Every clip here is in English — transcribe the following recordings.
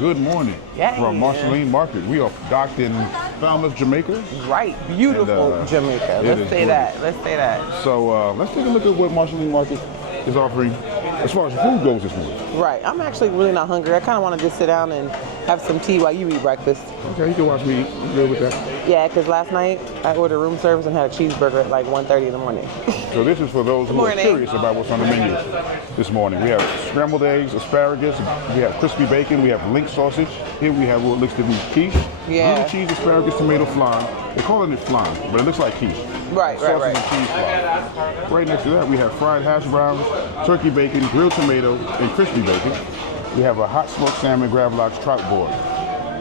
Good morning from Marceline Market. We are docked in Falmouth, Jamaica. Right, beautiful Jamaica. Let's say that. So let's take a look at what Marceline Market is offering as far as food goes this morning. Right, I'm actually really not hungry. I kind of want to just sit down and have some tea while you eat breakfast. Okay, you can watch me eat. You good with that? Yeah, because last night I ordered room service and had a cheeseburger at like 1:30 in the morning. So this is for those who are curious about what's on the menu this morning. We have scrambled eggs, asparagus, we have crispy bacon, we have link sausage. Here we have what looks to be quiche, blue cheese, asparagus, tomato flan. They're calling it flan, but it looks like quiche. Right. And cheese flan. Right next to that, we have fried hash browns, turkey bacon, grilled tomato, and crispy bacon. We have a hot smoked salmon gravlax trout board.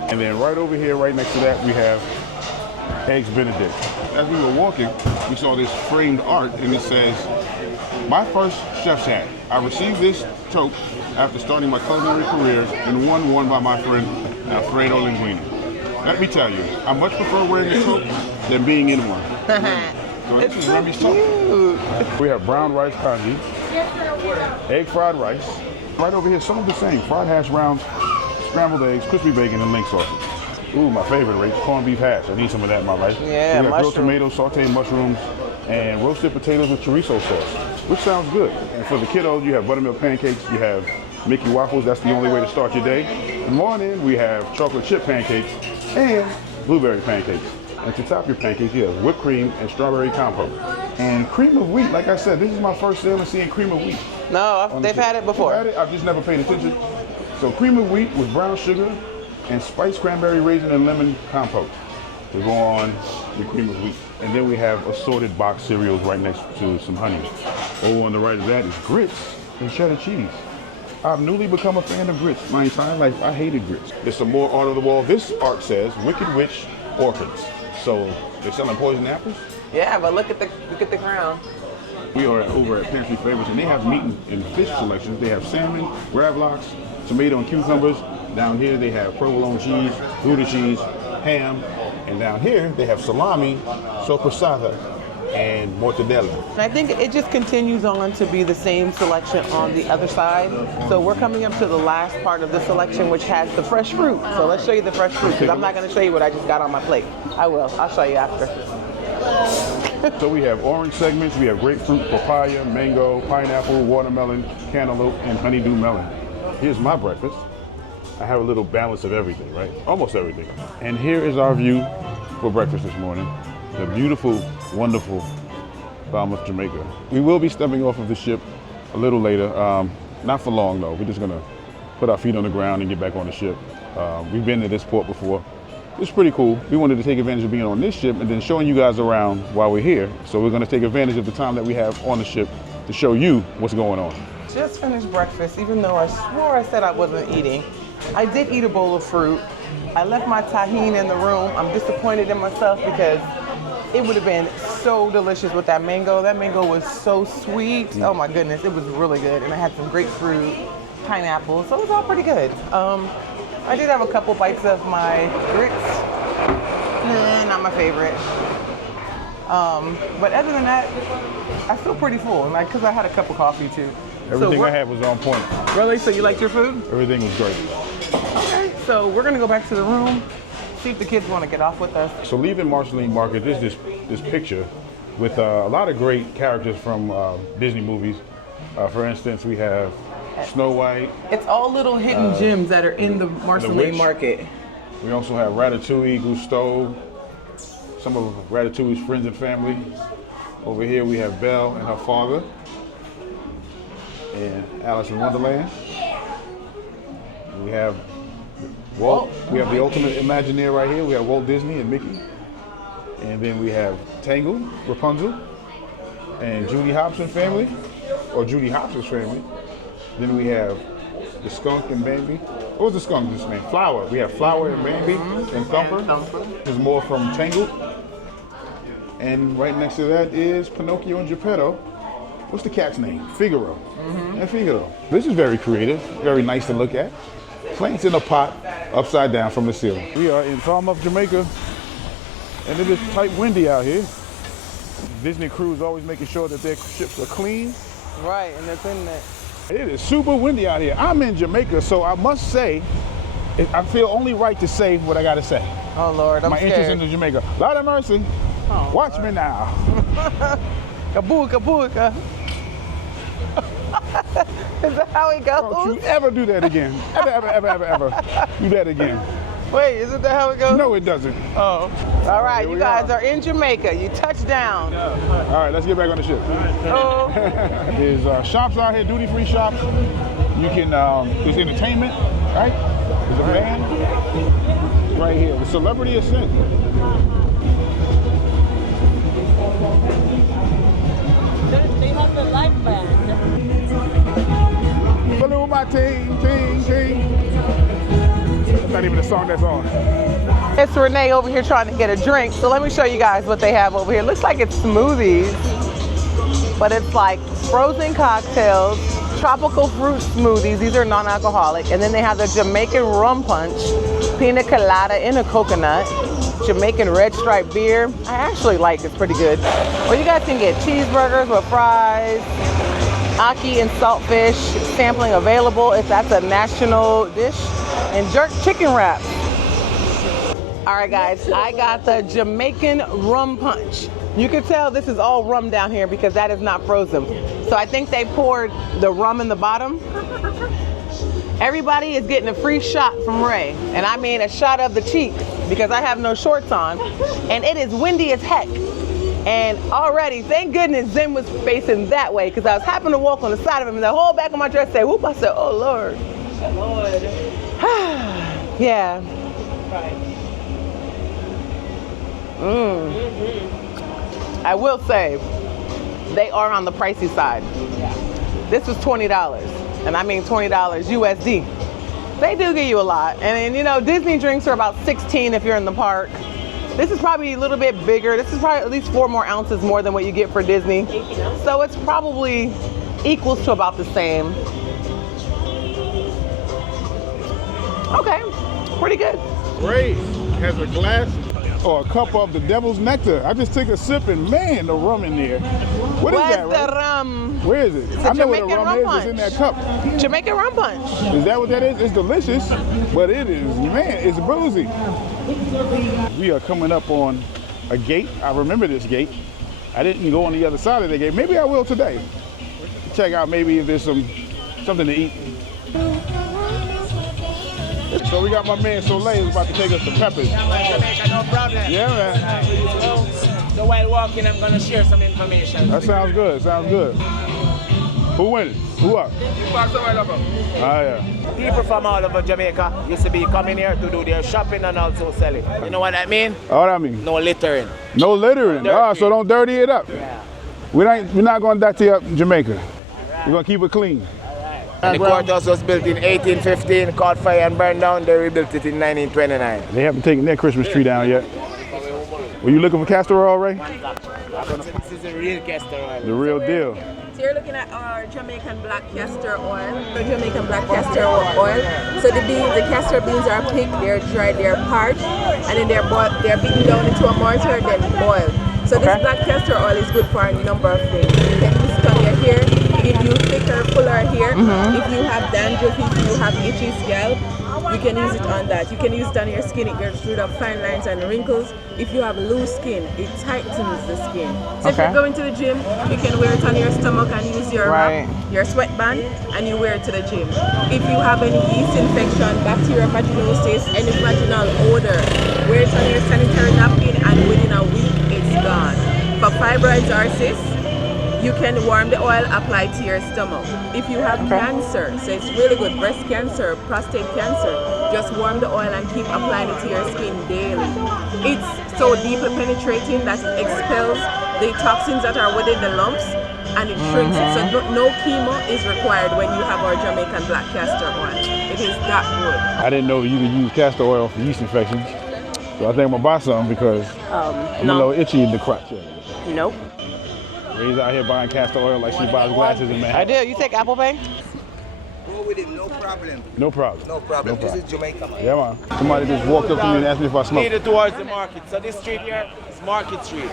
And then right over here, right next to that, we have eggs Benedict. As we were walking, we saw this framed art, and it says, "My first chef's hat. I received this toque after starting my culinary career and one worn by my friend Alfredo Linguini. Let me tell you, I much prefer wearing a toque than being in one." So this is Remy's toque. We have brown rice congee, egg fried rice. Right over here, some of the same, fried hash browns, scrambled eggs, crispy bacon, and link sausage. Ooh, my favorite, right? Corned beef hash. I need some of that in my life. Yeah, we have grilled tomatoes, sauteed mushrooms, and roasted potatoes with chorizo sauce, which sounds good. And for the kiddos, you have buttermilk pancakes, you have Mickey waffles. That's the only way to start your day. In the morning, we have chocolate chip pancakes and blueberry pancakes. And to top your pancakes, you have whipped cream and strawberry compote. And cream of wheat, like I said, this is my first sale in seeing cream of wheat. No, they've had it before. I've just never paid attention. So cream of wheat with brown sugar and spiced cranberry raisin and lemon compote to go on the cream of wheat. And then we have assorted box cereals right next to some honey. Over on the right of that is grits and cheddar cheese. I've newly become a fan of grits. My entire life, I hated grits. There's some more art on the wall. This art says, "Wicked Witch Orchids." So they're selling poison apples? Yeah, but look at the ground. We are over at Pantry Favorites, and they have meat and fish selections. They have salmon, gravlax, tomato and cucumbers. Down here they have provolone cheese, Gouda cheese, ham, and down here they have salami, soppressata, and mortadella. And I think it just continues on to be the same selection on the other side. So we're coming up to the last part of the selection, which has the fresh fruit. So let's show you the fresh fruit, because I'm not going to show you what I just got on my plate. I will. I'll show you after. So we have orange segments, we have grapefruit, papaya, mango, pineapple, watermelon, cantaloupe, and honeydew melon. Here's my breakfast. I have a little balance of everything, right? Almost everything. And here is our view for breakfast this morning. The beautiful, wonderful Falmouth, Jamaica. We will be stepping off of the ship a little later. Not for long though. We're just gonna put our feet on the ground and get back on the ship. We've been to this port before. It's pretty cool. We wanted to take advantage of being on this ship and then showing you guys around while we're here. So we're gonna take advantage of the time that we have on the ship to show you what's going on. Just finished breakfast, even though I swore I said I wasn't eating. I did eat a bowl of fruit. I left my tahini in the room. I'm disappointed in myself because it would have been so delicious with that mango. That mango was so sweet. Oh my goodness, it was really good. And I had some grapefruit, pineapple, so it was all pretty good. I did have a couple bites of my grits. Not my favorite. But other than that, I feel pretty full, because I had a cup of coffee too. Everything I had was on point. Really? So you liked your food? Everything was great. Okay, so we're gonna go back to the room, see if the kids want to get off with us. So leaving Marceline Market, there's this picture with a lot of great characters from Disney movies. For instance, we have Snow White. It's all little hidden gems that are in the Marceline Market. We also have Ratatouille, Gusteau, some of Ratatouille's friends and family. Over here we have Belle and her father, and Alice in Wonderland. We have Walt. We have the ultimate Imagineer right here. We have Walt Disney and Mickey. And then we have Tangled, Rapunzel, and Judy Hobson's family, or Judy Hobson's family. Then we have the skunk and Bambi. What was the skunk just name? Flower. We have Flower and Bambi and Thumper. There's more from Tangled. And right next to that is Pinocchio and Geppetto. What's the cat's name? Figaro. And Figaro. This is very creative, very nice to look at. Plants in a pot, upside down from the ceiling. We are in Falmouth, Jamaica, and it is tight windy out here. Disney crews always making sure that their ships are clean. Right, and they're in there. It is super windy out here. I'm in Jamaica, so I must say I feel only right to say what I gotta say. Oh Lord, I'm My scared. interest in Jamaica. Lord have mercy. Oh, Watch Lord. me now. Kabuka, kabuka. Is that how it goes? Don't you ever do that again. Ever do that again. Wait, isn't that how it goes? No, it doesn't. Oh. All right, Here you we guys are. are in Jamaica. You touched down. All right, let's get back on the ship. Oh. There's shops out here, duty-free shops. You can, there's entertainment, right? There's a band right here. The Celebrity Ascent. They have the live band. Follow my ting, ting, ting. That's not even the song that's on. It's Renee over here trying to get a drink. So let me show you guys what they have over here. Looks like it's smoothies, but it's like frozen cocktails, tropical fruit smoothies. These are non-alcoholic. And then they have the Jamaican rum punch, pina colada in a coconut, Jamaican red stripe beer. I actually like it's pretty good. Well, you guys can get cheeseburgers with fries, ackee and saltfish, sampling available if that's a national dish, and jerk chicken wraps. All right, guys, I got the Jamaican rum punch. You can tell this is all rum down here because that is not frozen. So I think they poured the rum in the bottom. Everybody is getting a free shot from Ray, and I mean a shot of the cheek because I have no shorts on, and it is windy as heck. And already, thank goodness Zim was facing that way because I was happening to walk on the side of him and the whole back of my dress said, whoop, I said, oh Lord. Lord. Yeah. Right. I will say, they are on the pricey side. Yeah. This was $20, and I mean $20 USD. They do give you a lot. And you know, Disney drinks are about 16 if you're in the park. This is probably a little bit bigger. This is probably at least 4 more ounces more than what you get for Disney. So it's probably equals to about the same. Okay, pretty good. Ray has a glass or a cup of the devil's nectar. I just took a sip and man, the rum in there. What is that, Where's the Ray? rum? Where is it? It's I a know what the Jamaican rum rum is. It's in that cup. Jamaican rum punch. Is that what that is? It's delicious, but it is, man, it's boozy. We are coming up on a gate. I remember this gate. I didn't go on the other side of the gate. Maybe I will today. Check out maybe if there's something to eat. So we got my man Soleil who's about to take us to Peppers. Jamaica, no problem. Yeah, man. So while walking, I'm going to share some information. That sounds good. Sounds good. Who winning? Who up? Ah, yeah. People from all over Jamaica used to be coming here to do their shopping and also selling. You know what I mean? Oh, what I mean? No littering. No littering. Dirty. Ah, so don't dirty it up. Yeah. We're not going to dirty up Jamaica. We're going to keep it clean. The courthouse was built in 1815, caught fire and burned down. They rebuilt it in 1929. They haven't taken their Christmas tree down yet. Were you looking for castor oil, Ray? So this is a real castor oil. The real deal. So you're looking at our Jamaican black castor oil, or Jamaican black castor oil. So the castor beans are picked, they're dried, they're parched, and then they're beaten down into a mortar, then boiled. So this black castor oil is good for a number of things. You can use it on your hair, give you thicker, fuller hair. If you have dandruff, if you have itchy scalp, you can use it on that. You can use it on your skin, it gets rid of fine lines and wrinkles. If you have loose skin, it tightens the skin. So if you're going to the gym, you can wear it on your stomach and use your wrap, your sweatband, and you wear it to the gym. If you have any yeast infection, bacterial vaginosis, any vaginal odor, wear it on your sanitary napkin and within a week it's gone. For fibroids or cysts, you can warm the oil, apply to your stomach. If you have cancer, so it's really good, breast cancer, prostate cancer, just warm the oil and keep applying it to your skin daily. It's so deeply penetrating that it expels the toxins that are within the lumps and it shrinks it. So no chemo is required when you have our Jamaican black castor oil. It is that good. I didn't know you could use castor oil for yeast infections. So I think I'm going to buy some because I'm a little itchy in the crotch. Nope. Ray's out here buying castor oil like she buys glasses in I Manhattan. do. You take Apple Pay? Go with it, no problem. No problem. No problem. This is Jamaica, man. Yeah, man. Somebody just walked up to me and asked me if I smoked. Needed towards the market. So this street here is Market Street.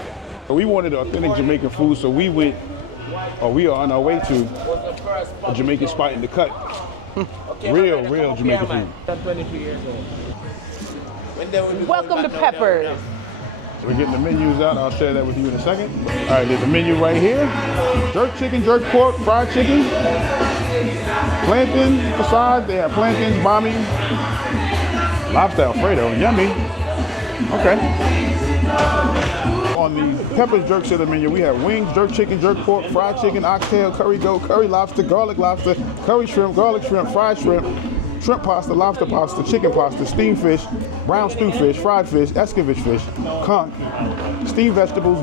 We wanted authentic Jamaican food, so we are on our way to a Jamaican spot in the cut. Real Jamaican food. I'm 22 years old. When they will be Welcome to Peppers. We're getting the menus out. I'll share that with you in a second. All right, there's the menu right here. Jerk chicken, jerk pork, fried chicken. Plantain facade. They have plantains, bami. Lobster Alfredo, yummy. Okay. On the Peppers jerk cheddar menu, we have wings, jerk chicken, jerk pork, fried chicken, oxtail, curry goat, curry lobster, garlic lobster, curry shrimp, garlic shrimp, fried shrimp, shrimp pasta, lobster pasta, chicken pasta, steamed fish, brown stew fish, fried fish, escovitch fish, conch, steamed vegetables,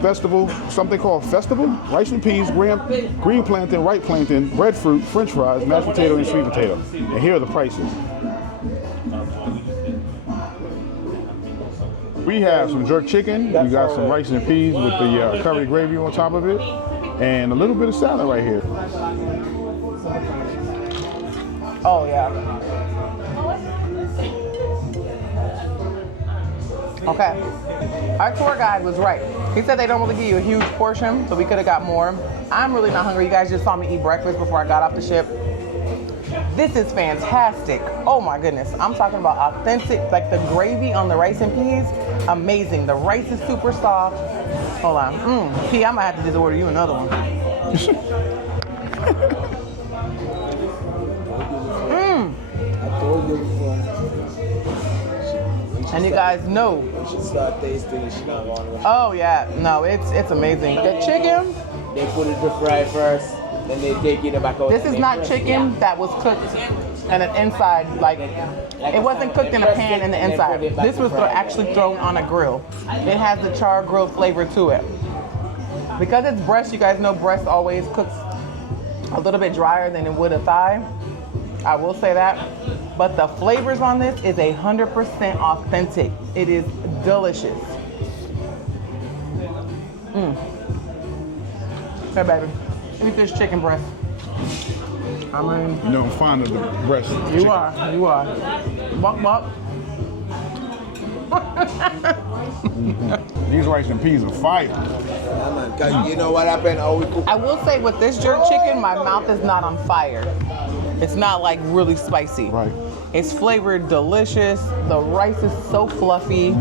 something called festival, rice and peas, green plantain, white plantain, breadfruit, french fries, mashed potato, and sweet potato. And here are the prices. We have some jerk chicken. We got some rice and peas with the curry gravy on top of it, and a little bit of salad right here. Oh yeah. Okay. Our tour guide was right. He said they don't really give you a huge portion, so we could have got more. I'm really not hungry. You guys just saw me eat breakfast before I got off the ship. This is fantastic. Oh my goodness. I'm talking about authentic, like the gravy on the rice and peas, amazing. The rice is super soft. Hold on. P, I might have to just order you another one. I told you before. And you guys know. You should start tasting it. She not want to. Oh yeah, no, it's amazing. The chicken, They put it to fry first, then they take it back out. this is not chicken that was cooked and an inside, like, it wasn't cooked in a pan in the inside. This was actually thrown on a grill. It has the char grill flavor to it. Because it's breast, you guys know breast always cooks a little bit drier than it would a thigh. I will say that. But the flavors on this is 100% authentic. It is delicious. Hey baby, eat this chicken breast. I mean, You know, I'm fond of the breast. you are. Walk. These rice and peas are fire. Yeah, man. 'Cause you know what happened? How we cook. I will say with this jerk chicken, my mouth is not on fire. It's not like really spicy. Right. It's flavored delicious. The rice is so fluffy.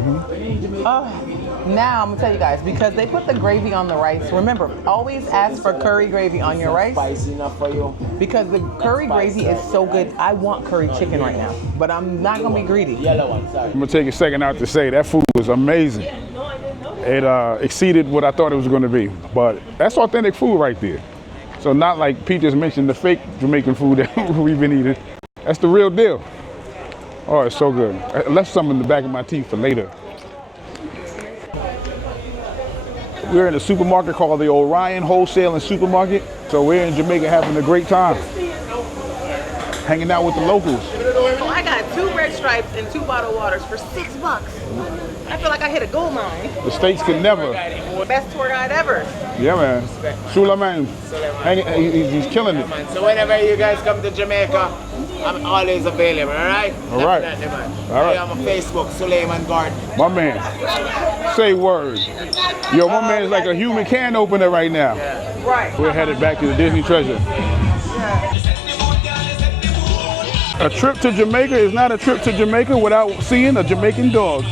Now I'm gonna tell you guys, because they put the gravy on the rice. Remember, always ask for curry gravy on your rice Spicy enough for you. because the curry gravy is so good. I want curry chicken right now, but I'm not gonna be greedy. Yellow one, sorry. I'm gonna take a second out to say that food was amazing. It exceeded what I thought it was gonna be, but that's authentic food right there. So not like Pete just mentioned the fake Jamaican food that we've been eating. That's the real deal. Oh, it's so good. I left some in the back of my teeth for later. We're in a supermarket called the Orion Wholesale and Supermarket. So we're in Jamaica having a great time. Hanging out with the locals. So I got 2 red stripes and 2 bottled waters for $6. I feel like I hit a gold mine. The States can never. Best tour guide ever. Yeah, man. Suleiman, he's killing it. Man, so whenever you guys come to Jamaica, I'm always available, all right? All right. Definitely, man. All right. I'm on Facebook, Suleiman Gordon. My man. Say word. Yo, my man's like a human can opener right now. Right. We're headed back to the Disney Treasure. A trip to Jamaica is not a trip to Jamaica without seeing a Jamaican dog.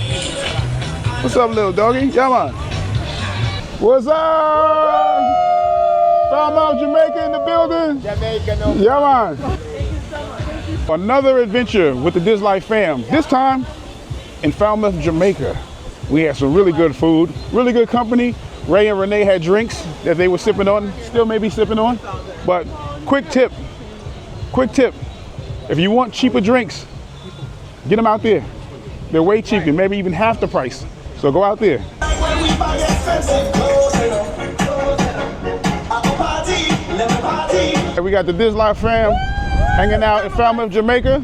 What's up, little doggy? Yeah, man. What's up? Falmouth Jamaica in the building. Jamaica, no. Yeah, man. Another adventure with the DisLyfe Fam. This time in Falmouth, Jamaica. We had some really good food, really good company. Ray and Renee had drinks that they were sipping on, still may be sipping on. But quick tip. If you want cheaper drinks, get them out there. They're way cheaper, maybe even half the price. So go out there. And we got the DisLyfe Fam hanging out in Falmouth, Jamaica.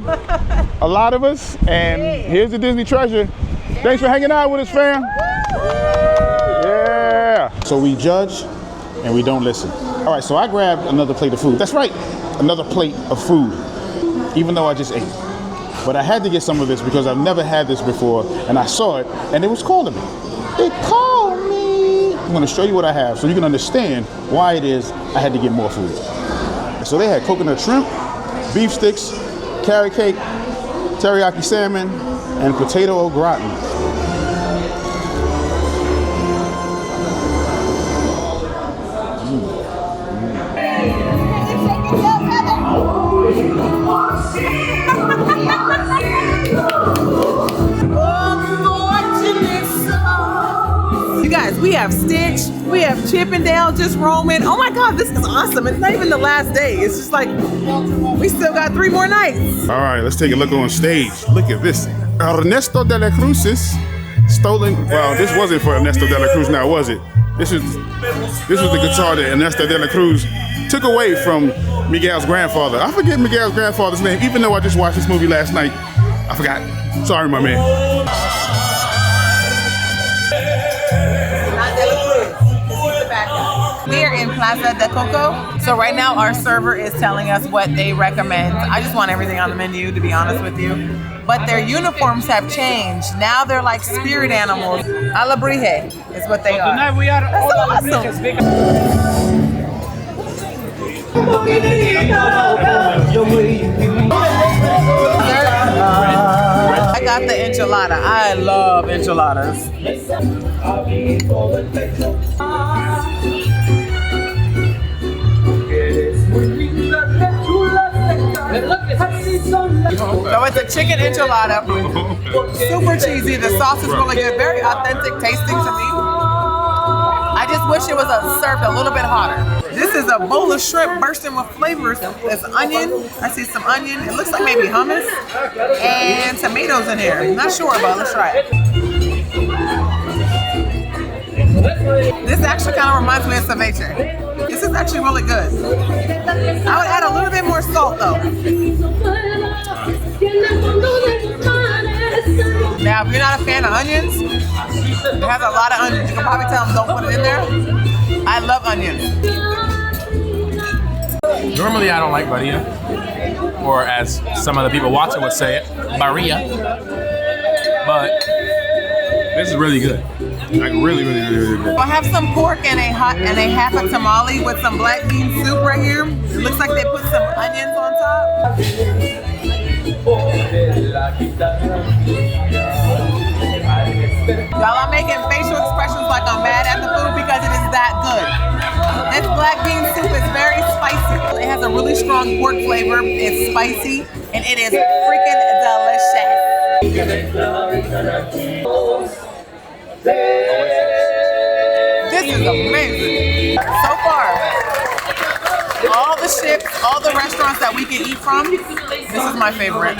A lot of us, and here's the Disney Treasure. Thanks for hanging out with us, fam. Yeah. So we judge and we don't listen. All right, so I grabbed another plate of food. That's right, another plate of food, even though I just ate. But I had to get some of this because I've never had this before, and I saw it, and it was calling me. It called me. I'm gonna show you what I have so you can understand why it is I had to get more food. So they had coconut shrimp, beef sticks, carrot cake, teriyaki salmon, and potato au gratin. You guys, we have Stitch, we have Chippendale just roaming. Oh my God, this is awesome. It's not even the last day. It's just like, we still got 3 more nights. All right, let's take a look on stage. Look at this. Ernesto de la Cruz's stolen. Well, this wasn't for Ernesto de la Cruz now, was it? This was the guitar that Ernesto de la Cruz took away from Miguel's grandfather. I forget Miguel's grandfather's name, even though I just watched this movie last night. I forgot. Sorry, my man. We are in Plaza de Coco. So right now our server is telling us what they recommend. I just want everything on the menu, to be honest with you. But their uniforms have changed. Now they're like spirit animals. Alabrije is what they are. Tonight we are all I got the enchilada. I love enchiladas. So it's a chicken enchilada, super cheesy. The sauce is really good, very authentic tasting to me. I just wish it was served a little bit hotter. This is a bowl of shrimp bursting with flavors. There's onion. I see some onion. It looks like maybe hummus and tomatoes in here. Not sure, but let's try it. This actually kind of reminds me of ceviche. This is actually really good. I would add a little bit more salt though. Now, if you're not a fan of onions, it has a lot of onions. You can probably tell them don't put it in there. I love onions. Normally I don't like barilla, or as some of the people watching would say it, barilla. But this is really good. Like really good. I have some pork and a half a tamale with some black bean soup right here. It looks like they put some onions on top. Y'all, I'm making facial expressions like I'm mad at the food because it is that good. This black bean soup is very spicy. It has a really strong pork flavor. It's spicy and it is freaking delicious. This is amazing. So far, all the ships, all the restaurants that we can eat from, this is my favorite.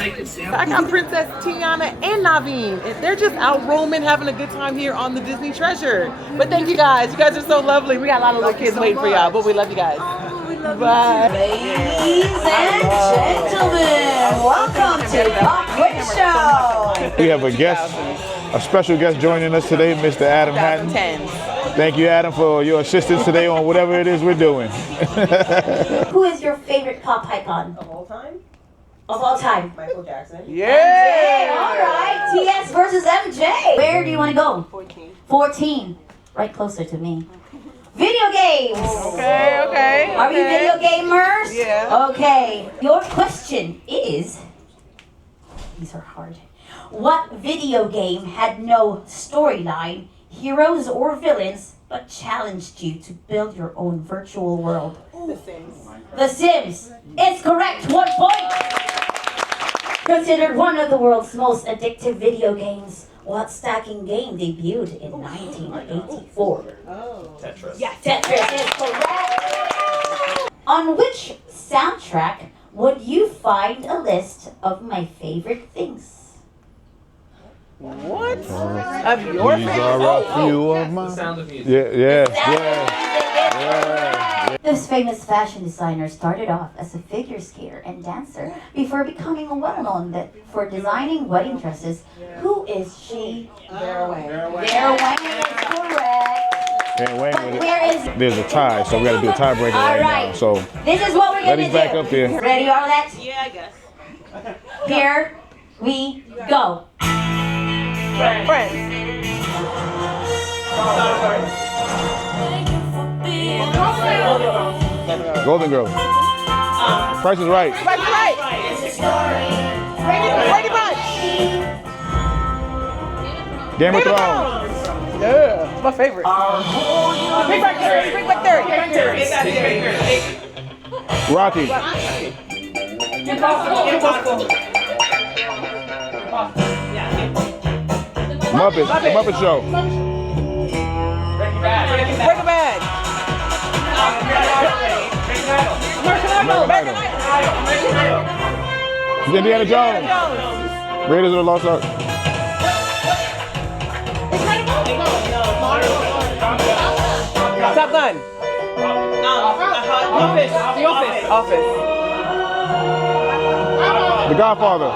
I got Princess Tiana and Naveen. They're just out roaming, having a good time here on the Disney Treasure. But thank you guys. You guys are so lovely. We got a lot of little kids waiting for y'all, but we love you guys. Bye. Ladies and gentlemen, welcome to the Quick Show. We have a guest, a special guest joining us today, Mr. Adam Hatton. Thank you, Adam, for your assistance today on whatever it is we're doing. Who is your favorite pop icon? Of all time? Of all time? Michael Jackson. Yeah! All right, TS versus MJ. Where do you want to go? 14. 14. Right closer to me. Video games. Okay. Are we video gamers? Yeah. Okay. Your question is, these are hard. What video game had no storyline, heroes or villains, but challenged you to build your own virtual world? The Sims. The Sims. It's correct. 1 point. Considered one of the world's most addictive video games, what stacking game debuted in 1984? Tetris. Yeah, Tetris is correct. On which soundtrack would you find a list of my favorite things? What? Of your These are a few of mine. Sound of Music. Yeah. This famous fashion designer started off as a figure skater and dancer before becoming well known for designing wedding dresses. Who is she? Vera Wang. Vera Wang is correct. But where is? There's a tie, so we got to do a tiebreaker All right now. So this is what we're gonna Letty's do. back up here. Ready, Arlette? Yeah, I guess. Here we go. friends? Golden Girls. Price is Right. Price is Right. Brady Bunch. Game of Thrones. Yeah, it's my favorite. Big Bang Theory. Rocky. Muppets. The Muppet Show. Breaking Bad. American Idol. Indiana Jones. Raiders of the Lost Ark. Top Gun. Office. Office. The Godfather.